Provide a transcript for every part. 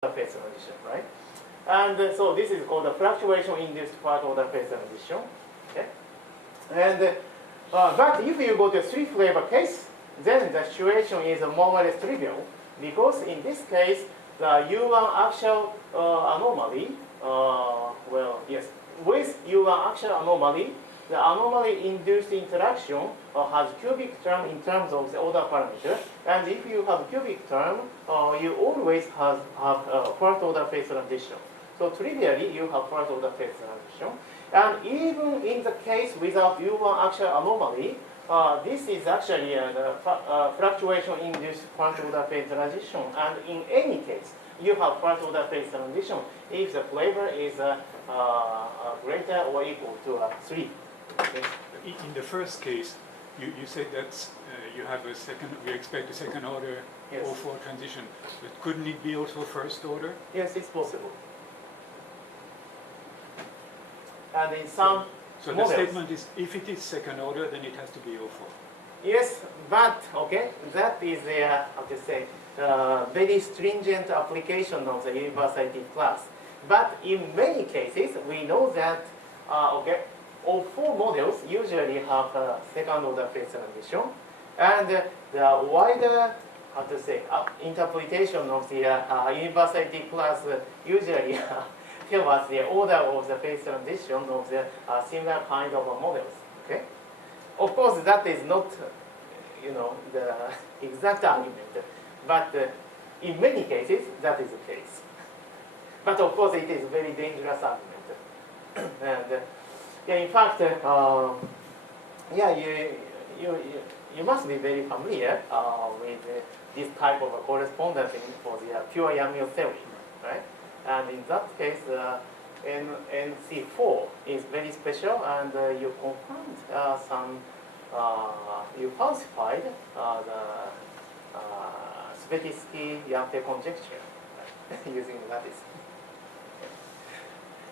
phase transition, right? And so this is called the fluctuation-induced first-order phase transition. Okay? And but if you go to a three-flavor case, then the situation is more or less trivial, because in this case, the U1 actual anomaly, with U1 actual anomaly, the anomaly-induced interaction has cubic term in terms of the order parameter. And if you have cubic term, you always have first-order phase transition. So trivially, you have first-order phase transition. And even in the case without U1 actual anomaly, this is actually a fluctuation-induced first-order phase transition. And in any case, you have first-order phase transition if the flavor is greater or equal to 3. Okay. In the first case, you said that you expect a second order Yes. O4 transition, but couldn't it be also first order? Yes, it's possible. And in some So models, the statement is, if it is second order, then it has to be O4. yes, but okay, that is a very stringent application of the universality class. But in many cases, we know that O4 models usually have a second order phase transition, and the wider interpretation of the universality class usually tell us the order of the phase transition of the similar kind of models. Okay, of course that is not the exact argument, but in many cases that is the case. But of course it is a very dangerous argument, and in fact, you must be very familiar with this type of correspondence for the pure Yang-Mills theory, right? And in that case, NC4 is very special, and you confirmed you falsified the Svetitsky-Yampe conjecture using lattice.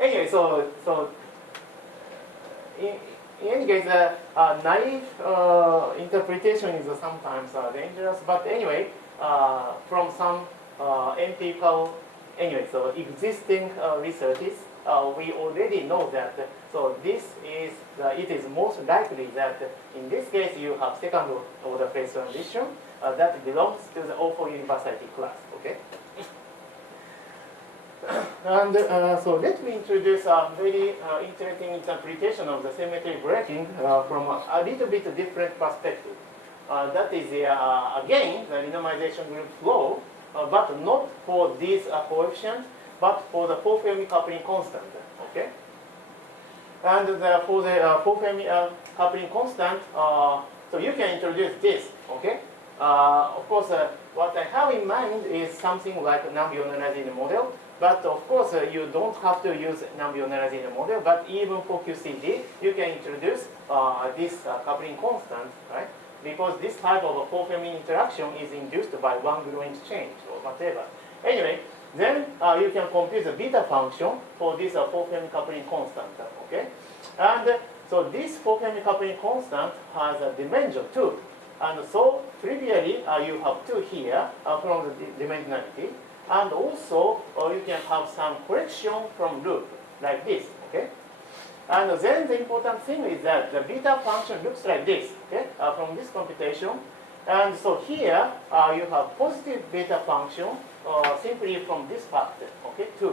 Anyway, so in any case, naive interpretation is sometimes dangerous. But anyway, from some empirical, so existing researches, we already know that. So this is it is most likely that in this case you have second order phase transition that belongs to the O4 universality class. Okay. And so let me introduce a very interesting interpretation of the symmetry breaking from a little bit different perspective. That is, again, the renormalization group flow, but not for this coefficient, but for the 4 Fermi coupling constant. Okay? And for the 4 Fermi coupling constant, so you can introduce this. Okay? Of course, what I have in mind is something like a non-bionormalizing model. But of course, you don't have to use non-bionormalizing model. But even for QCD, you can introduce this coupling constant, right? Because this type of 4 Fermi interaction is induced by one gluon exchange or whatever. Anyway, then you can compute the beta function for this 4 Fermi coupling constant. Okay, and so this 4 Fermi coupling constant has a dimension 2, and so trivially you have 2 here from the dimensionality. And also, you can have some correction from loop, like this, okay? And then the important thing is that the beta function looks like this, okay, from this computation. And so here, you have positive beta function simply from this factor, okay, 2.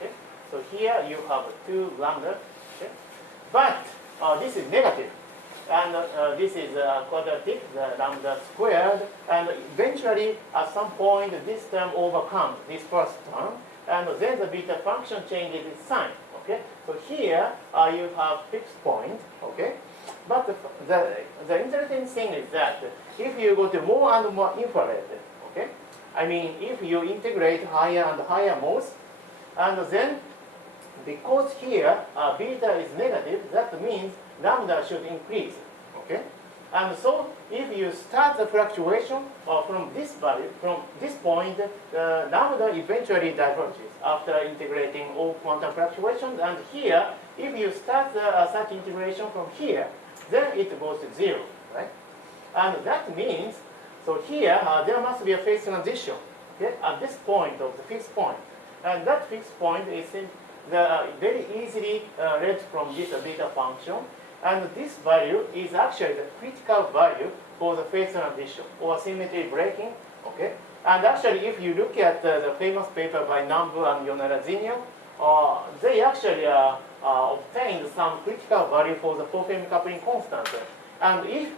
Okay? So here you have 2 lambda, okay? But this is negative. And this is quadratic, the lambda squared, and eventually at some point this term overcomes this first term, and then the beta function changes its sign. Okay, so here you have fixed point. Okay, but the interesting thing is that if you go to more and more infrared, okay, I mean if you integrate higher and higher modes, and then because here beta is negative, that means lambda should increase, okay? And so if you start the fluctuation from this value, from this point, lambda eventually diverges after integrating all quantum fluctuations. And here, if you start such integration from here, then it goes to 0, right? And that means, so here there must be a phase transition, okay, at this point of the fixed point. And that fixed point is very easily read from this beta function. And this value is actually the critical value for the phase transition or symmetry breaking. Okay? And actually, if you look at the famous paper by Nambu and Yonara-Zinio, they actually obtained some critical value for the four-frame coupling constant. And if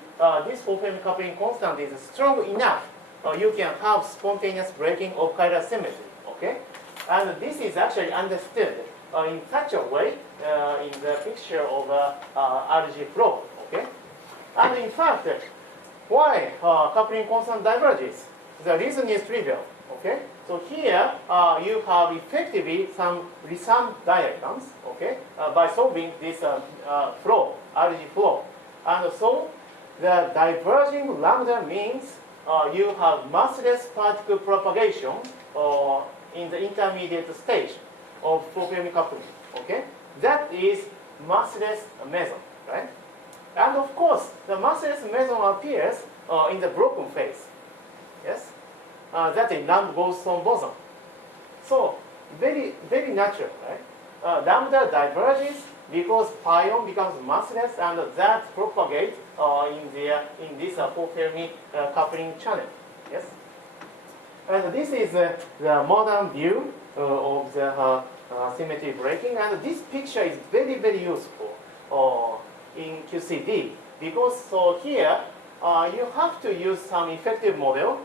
this four-frame coupling constant is strong enough, you can have spontaneous breaking of chiral symmetry. Okay? And this is actually understood in such a way in the picture of RG flow. Okay? And in fact, why coupling constant diverges? The reason is trivial. Okay? So here you have effectively some Risam diagrams. Okay? By solving this flow, RG flow. And so the diverging lambda means you have massless particle propagation in the intermediate stage of four-frame coupling. Okay? That is massless meson, right? And of course, the massless meson appears in the broken phase. Yes? That is Lamb-Goldstone boson. So, very, very natural, right? Lambda diverges because pion becomes massless, and that propagates in this four-Fermi coupling channel. Yes? And this is the modern view of the symmetry breaking, and this picture is very, very useful in QCD because so here you have to use some effective model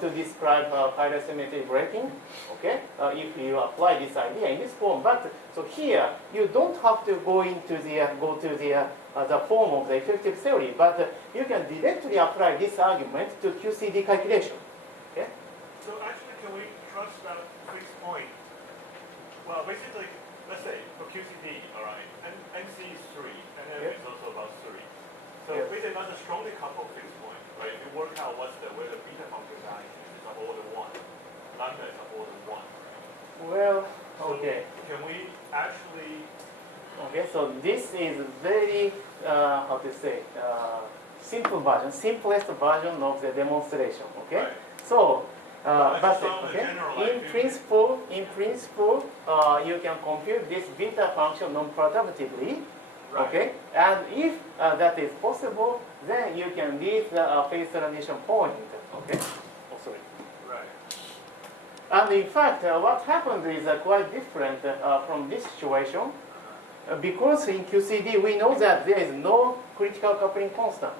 to describe chiral symmetry breaking. Okay, if you apply this idea in this form, but so here you don't have to go to the form of the effective theory, but you can directly apply this argument to QCD calculation. Okay. So actually, can we trust that fixed point? Well, basically, let's say for QCD, all right, NC is 3, and then it's also about 3. So basically, that's a strongly coupled fixed point, right? If you work out where the beta function is of order 1, lambda is of order 1. Well, okay. So can we actually? Okay, so this is very how to say simplest version of the demonstration. Okay, right. So. But okay. In principle, you can compute this beta function non-perturbatively. Right. Okay, and if that is possible, then you can reach the phase transition point. Okay. Oh, sorry. Right. And in fact, what happened is quite different from this situation, because in QCD we know that there is no critical coupling constant.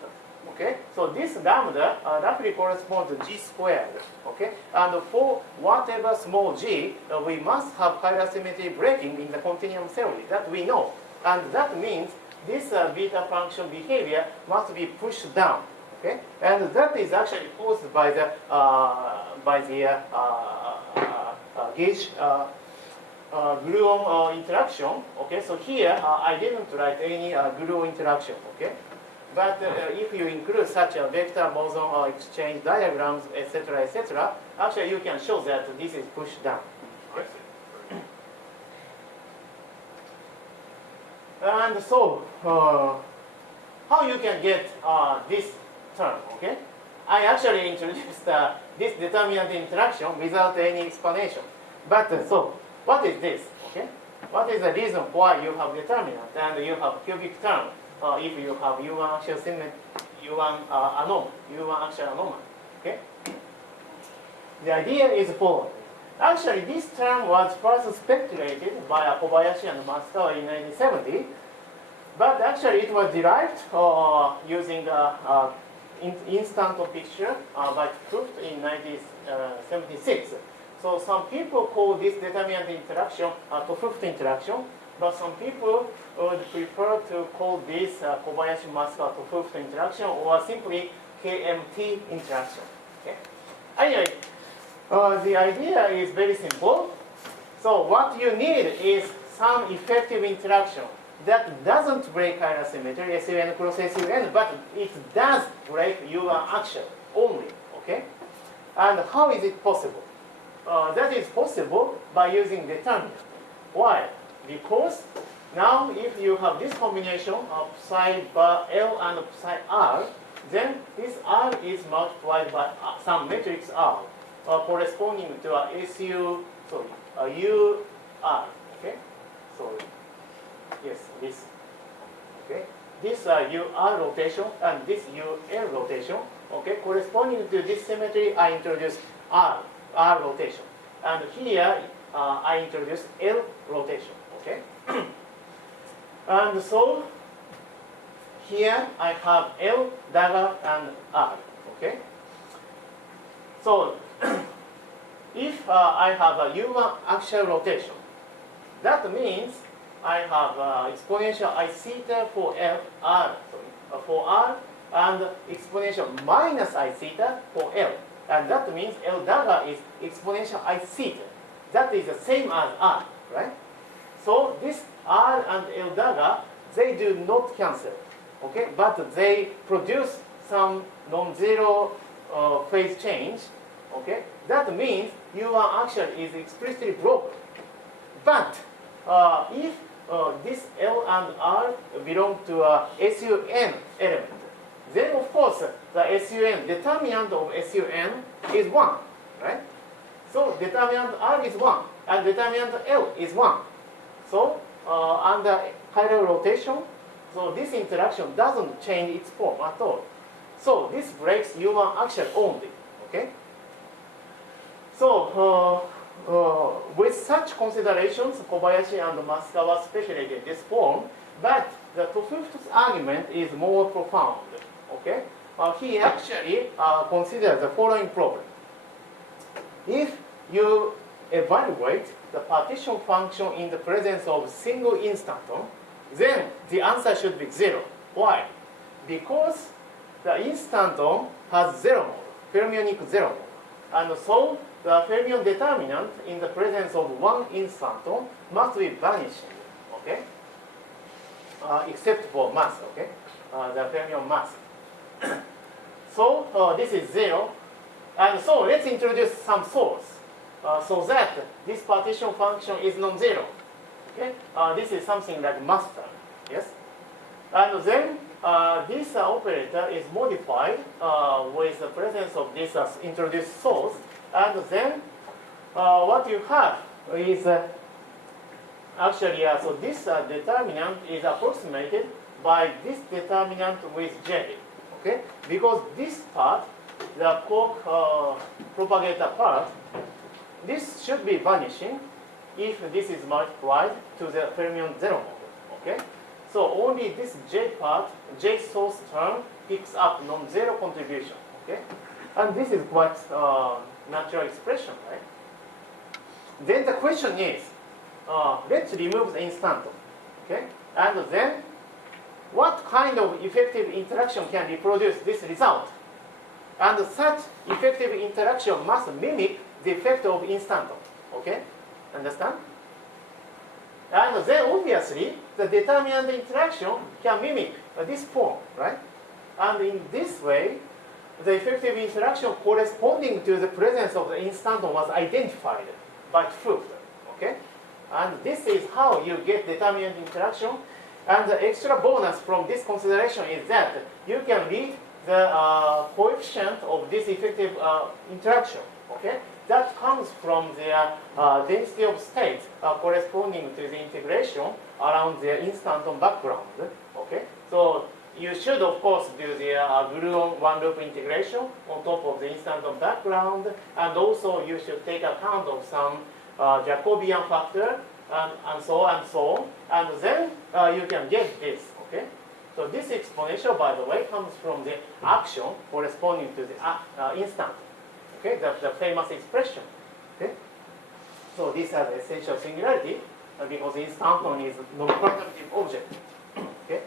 Okay, so this lambda roughly corresponds to g squared. Okay, and for whatever small g, we must have chiral symmetry breaking in the continuum theory. That we know, and that means this beta function behavior must be pushed down. Okay, and that is actually caused by the gauge gluon interaction. Okay, so here I didn't write any gluon interaction. Okay. But if you include such a vector boson exchange diagrams, etc., actually you can show that this is pushed down. Okay? And so, how you can get this term? Okay, I actually introduced this determinant interaction without any explanation. But so, what is this? Okay, what is the reason why you have determinant and you have cubic term? If you have U1 axial symmetry, U1 anomaly, U1 axial anomaly. Okay? The idea is following. Actually, this term was first speculated by Kobayashi and Masukawa in 1970, but actually it was derived using instant picture by Prof in 1976. So some people call this determinant interaction Prof interaction, but some people would prefer to call this Kobayashi-Masukawa Prof interaction or simply KMT interaction. Okay? Anyway, the idea is very simple. So what you need is some effective interaction that doesn't break chiral symmetry, SUN cross SUN, but it does break U1 axial only. Okay? And how is it possible? That is possible by using determinant. Why? Because now if you have this combination of psi bar L and psi R, then this R is multiplied by some matrix R corresponding to a SU, sorry, UR. Okay, so yes, this. Okay, this UR rotation and this UL rotation. Okay, corresponding to this symmetry, I introduce R rotation, and here I introduce L rotation. Okay, and so here I have L, dagger, and R. Okay, so if I have a U1 axial rotation, that means I have exponential I theta for for R, and exponential minus I theta for L. And that means L dagger is exponential I theta. That is the same as R, right? So this R and L dagger, they do not cancel, okay? But they produce some non-zero phase change, okay? That means U1 axial is explicitly broken. But if this L and R belong to a SUN element, then of course the SUN, determinant of SUN is 1, right? So determinant R is 1 and determinant L is 1. So under chiral rotation, so this interaction doesn't change its form at all. So this breaks U1 axial only, okay? So with such considerations, Kobayashi and Masukawa speculated this form, but the fifth argument is more profound. Okay, he actually considers the following problem. If you evaluate the partition function in the presence of single instanton, then the answer should be 0. Why? Because the instanton has 0 mode, fermionic 0 mode, and so the fermion determinant in the presence of one instanton must be vanishing, okay? Except for mass, okay? The fermion mass. So this is 0, and so let's introduce some source so that this partition function is non-zero. Okay, this is something like master, yes, and then this operator is modified with the presence of this introduced source, and then what you have is actually so this determinant is approximated by this determinant with J. Okay, because this part, the Koch propagator part, this should be vanishing if this is multiplied to the fermion 0 model. Okay, so only this J part, J source term picks up non-zero contribution. Okay, and this is quite natural expression, right? Then the question is, let's remove the instanton. Okay, and then what kind of effective interaction can reproduce this result? And such effective interaction must mimic the effect of instanton. Okay? Understand? And then obviously, the determinant interaction can mimic this form, right? And in this way, the effective interaction corresponding to the presence of the instanton was identified by Fuchs. Okay? And this is how you get determinant interaction. And the extra bonus from this consideration is that you can read the coefficient of this effective interaction. Okay, that comes from the density of states corresponding to the integration around the instanton background. Okay, so you should of course do the gluon one-loop integration on top of the instanton background, and also you should take account of some Jacobian factor. And so on, and then you can get this, okay? So this exponential, by the way, comes from the action corresponding to the instant, okay? The famous expression, okay? So this has essential singularity because instanton is non-perturbative object, okay?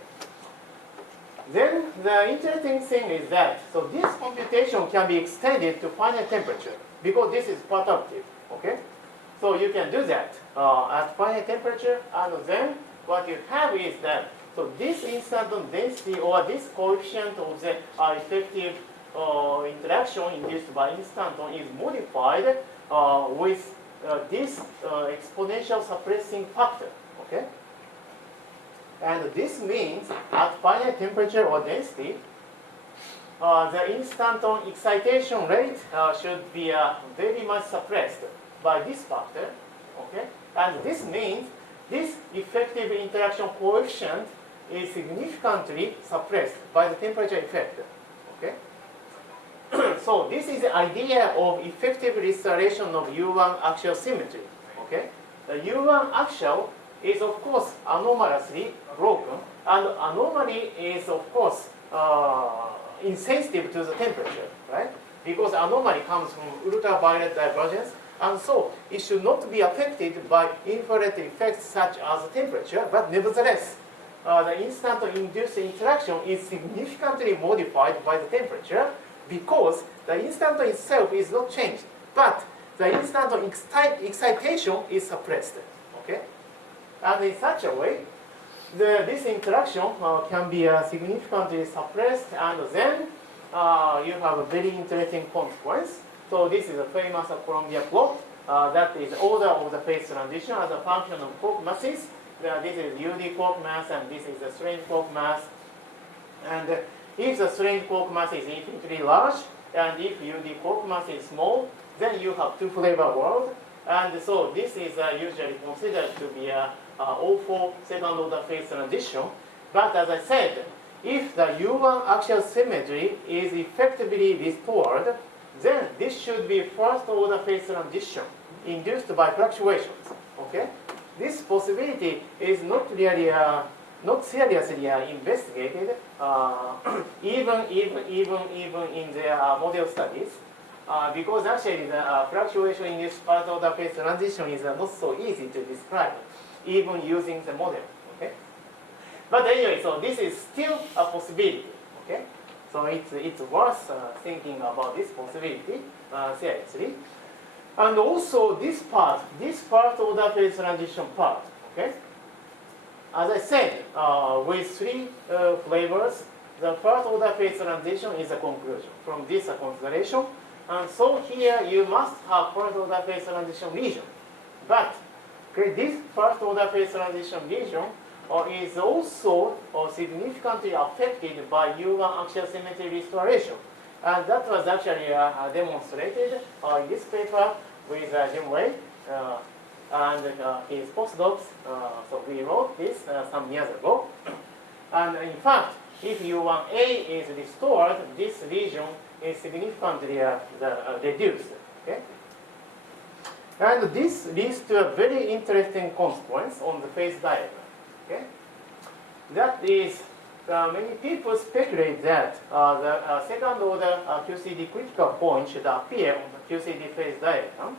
Then the interesting thing is that, so this computation can be extended to finite temperature because this is perturbative, okay? So you can do that at finite temperature, and then what you have is that, so this instanton density or this coefficient of the effective interaction induced by instanton is modified with this exponential suppressing factor, okay? And this means at finite temperature or density, the instanton excitation rate should be very much suppressed by this factor, Okay? And this means this effective interaction coefficient is significantly suppressed by the temperature effect. Okay? So this is the idea of effective restoration of U1 axial symmetry. Okay? The U1 axial is of course anomalously broken, and anomaly is of course insensitive to the temperature, right? Because anomaly comes from ultraviolet divergence, and so it should not be affected by infrared effects such as temperature, but nevertheless, the instant induced interaction is significantly modified by the temperature because the instant itself is not changed, but the instant excitation is suppressed. Okay? And in such a way, this interaction can be significantly suppressed, and then you have a very interesting consequence. So this is a famous Columbia plot. That is order of the phase transition as a function of quark masses. This is UD quark mass, and this is the strange quark mass. And if the strange quark mass is infinitely large, and if UD quark mass is small, then you have two flavor world. And so this is usually considered to be a O4 second order phase transition. But as I said, if the U1 axial symmetry is effectively restored, then this should be first order phase transition induced by fluctuations. Okay? This possibility is not really not seriously investigated, even in the model studies, because actually the fluctuation induced first order phase transition is not so easy to describe, even using the model. Okay? But anyway, so this is still a possibility. Okay? So it's worth thinking about this possibility seriously. And also this first order phase transition part. Okay? As I said, with three flavors, the first order phase transition is a conclusion from this consideration. And so here you must have first order phase transition region. But okay, this first order phase transition region is also significantly affected by U1 axial symmetry restoration. And that was actually demonstrated in this paper with Jim Wei and his postdocs. So we wrote this some years ago. And in fact, if U1A is restored, this region is significantly reduced. Okay? And this leads to a very interesting consequence on the phase diagram. Okay? That is, many people speculate that the second order QCD critical point should appear on the QCD phase diagram.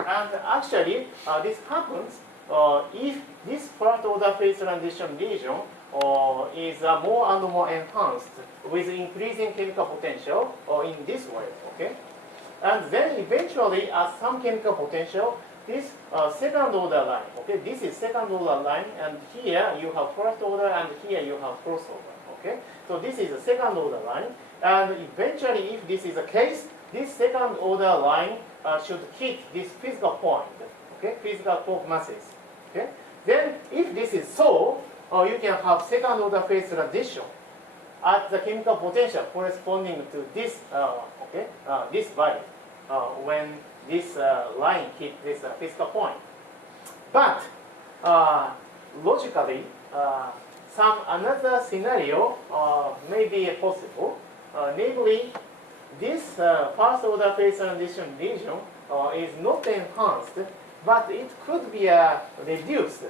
And actually, this happens if this first order phase transition region is more and more enhanced with increasing chemical potential in this way. Okay? And then eventually, at some chemical potential, this second order line, okay, this is second order line, and here you have first order, and here you have crossover, okay? So this is a second order line, and eventually, if this is the case, this second order line should hit this physical point, okay, physical quark masses, okay? Then, if this is so, you can have second order phase transition at the chemical potential corresponding to this, this value when this line hits this physical point. But logically, another scenario may be possible. Namely, this first order phase transition region is not enhanced, but it could be reduced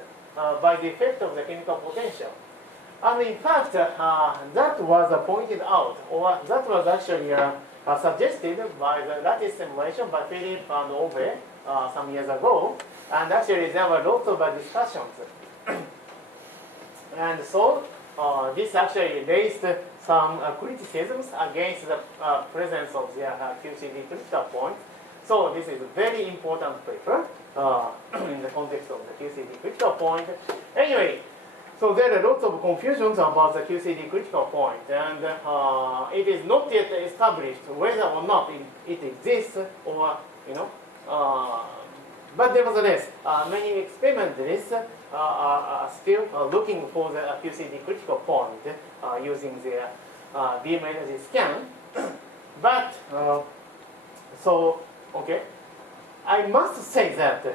by the effect of the chemical potential. And in fact, that was pointed out, or that was actually suggested by the lattice simulation by Philip and Ove some years ago. And actually, there were lots of discussions. And so, this actually raised some criticisms against the presence of the QCD critical point. So, this is a very important paper in the context of the QCD critical point. Anyway, so there are lots of confusions about the QCD critical point, and it is not yet established whether or not it exists, or but nevertheless, many experimentalists are still looking for the QCD critical point using their beam energy scan. But so okay, I must say that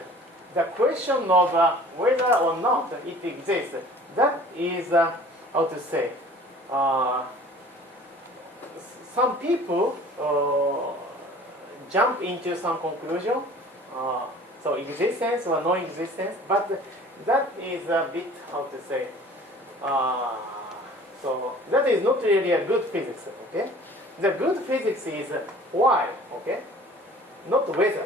the question of whether or not it exists, that is, how to say, some people jump into some conclusion, so existence or non-existence, but that is a bit, how to say, so that is not really a good physics, okay? The good physics is why, okay? Not whether,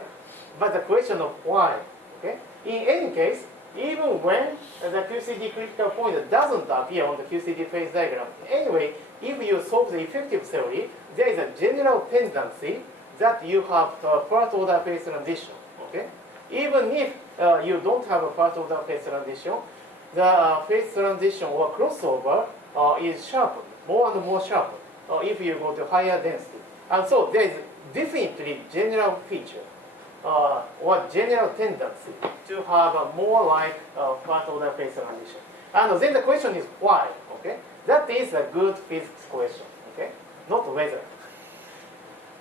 but the question of why, okay? In any case, even when the QCD critical point doesn't appear on the QCD phase diagram, anyway, if you solve the effective theory, there is a general tendency that you have first order phase transition, okay? Even if you don't have a first order phase transition, the phase transition or crossover is sharpened, more and more sharpened, if you go to higher density. And so there is definitely general feature or general tendency to have a more like first order phase transition. And then the question is why, okay? That is a good physics question, okay? Not whether.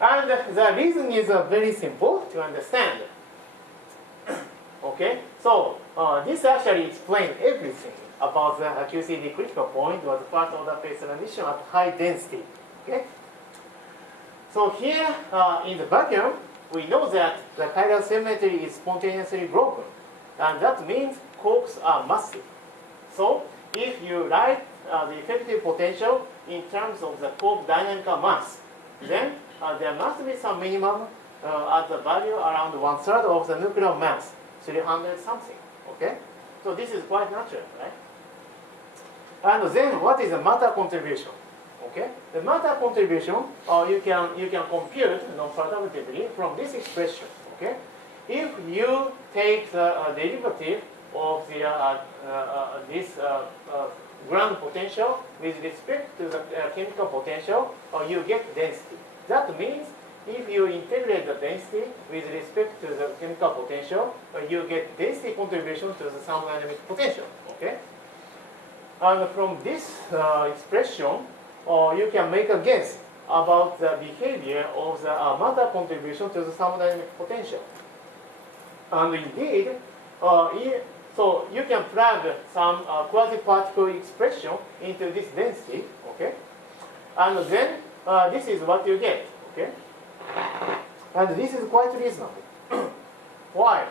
And the reason is very simple to understand. Okay, so this actually explains everything about the QCD critical point or the first order phase transition at high density. Okay, so here in the vacuum, we know that the chiral symmetry is spontaneously broken, and that means quarks are massive. So if you write the effective potential in terms of the quark dynamical mass, then there must be some minimum at the value around 1/3 of the nuclear mass, 300 something. Okay, so this is quite natural, right? And then what is the matter contribution? Okay, the matter contribution you can compute non-perturbatively from this expression. Okay, if you take the derivative of the this ground potential with respect to the chemical potential, you get density. That means if you integrate the density with respect to the chemical potential, you get density contribution to the thermodynamic potential. Okay, and from this expression, you can make a guess about the behavior of the matter contribution to the thermodynamic potential. And indeed, so you can plug some quasi-particle expression into this density, okay? And then this is what you get, okay? And this is quite reasonable. Why?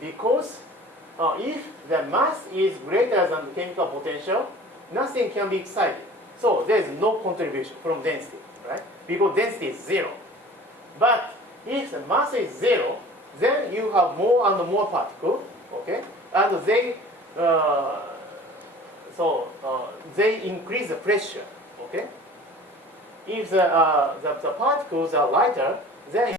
Because if the mass is greater than the chemical potential, nothing can be excited. So there is no contribution from density, right? Because density is 0. But if the mass is 0, then you have more and more particles, okay? And they they increase the pressure, okay? If the particles are lighter, then